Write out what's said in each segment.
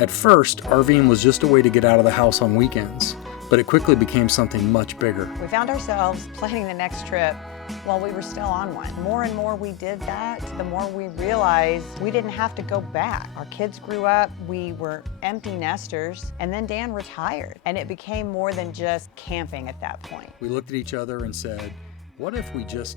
At first, RVing was just a way to get out of the house on weekends, but it quickly became something much bigger. We found ourselves planning the next trip while we were still on one. More and more we did that, the more we realized we didn't have to go back. Our kids grew up, we were empty nesters, and then Dan retired, and it became more than just camping at that point. We looked at each other and said, what if we just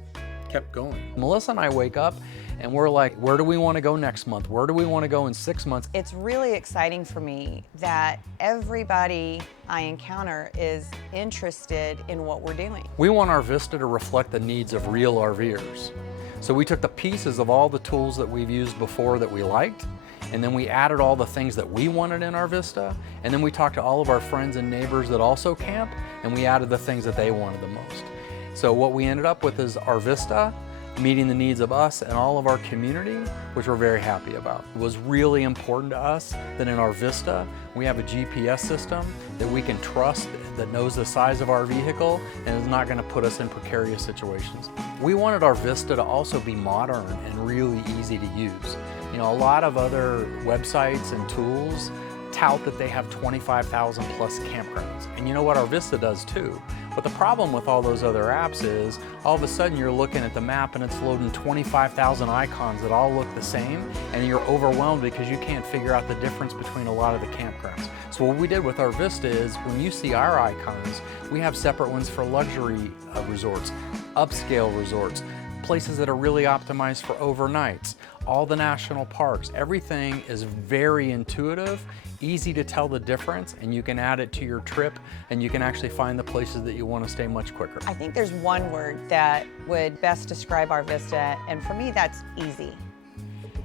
kept going? Melissa and I wake up and we're like, where do we want to go next month? Where do we want to go in 6 months? It's really exciting for me that everybody I encounter is interested in what we're doing. We want RVista to reflect the needs of real RVers. So we took the pieces of all the tools that we've used before that we liked, and then we added all the things that we wanted in RVista, and then we talked to all of our friends and neighbors that also camp, and we added the things that they wanted the most. So what we ended up with is RVista, meeting the needs of us and all of our community, which we're very happy about. It was really important to us that in RVista, we have a GPS system that we can trust, that knows the size of our vehicle and is not going to put us in precarious situations. We wanted RVista to also be modern and really easy to use. You know, a lot of other websites and tools tout that they have 25,000 plus campgrounds. And you know what, RVista does too. But the problem with all those other apps is all of a sudden you're looking at the map and it's loading 25,000 icons that all look the same, and you're overwhelmed because you can't figure out the difference between a lot of the campgrounds. So what we did with RVista is when you see our icons, we have separate ones for luxury resorts, upscale resorts, places that are really optimized for overnights, all the national parks. Everything is very intuitive, easy to tell the difference, and you can add it to your trip and you can actually find the places that you want to stay much quicker. I think there's one word that would best describe RVista, and for me that's easy.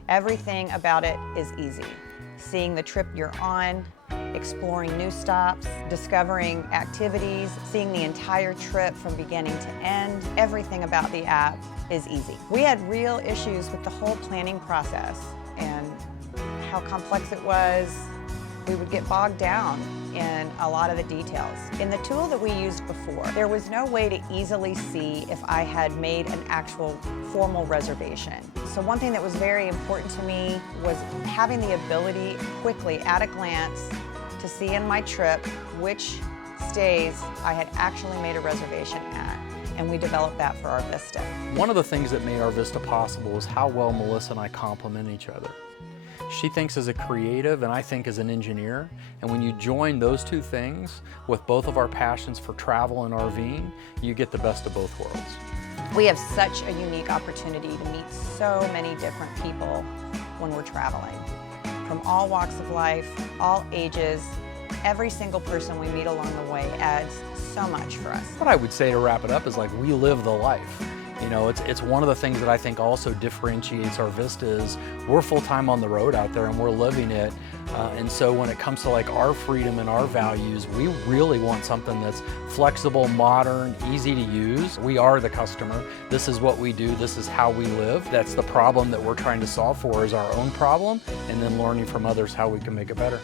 Everything about it is easy. Seeing the trip you're on, exploring new stops, discovering activities, seeing the entire trip from beginning to end. Everything about the app is easy. We had real issues with the whole planning process and how complex it was. We would get bogged down in a lot of the details. In the tool that we used before, there was no way to easily see if I had made an actual formal reservation. So one thing that was very important to me was having the ability quickly at a glance to see in my trip which stays I had actually made a reservation at. And we developed that for RVista. One of the things that made RVista possible is how well Melissa and I complement each other. She thinks as a creative and I think as an engineer, and when you join those two things with both of our passions for travel and RVing, you get the best of both worlds. We have such a unique opportunity to meet so many different people when we're traveling. From all walks of life, all ages, every single person we meet along the way adds so much for us. What I would say to wrap it up is like we live the life. You know, it's one of the things that I think also differentiates RVista is we're full-time on the road out there and we're living it. And so when it comes to like our freedom and our values, we really want something that's flexible, modern, easy to use. We are the customer. This is what we do. This is how we live. That's the problem that we're trying to solve for is our own problem, and then learning from others how we can make it better.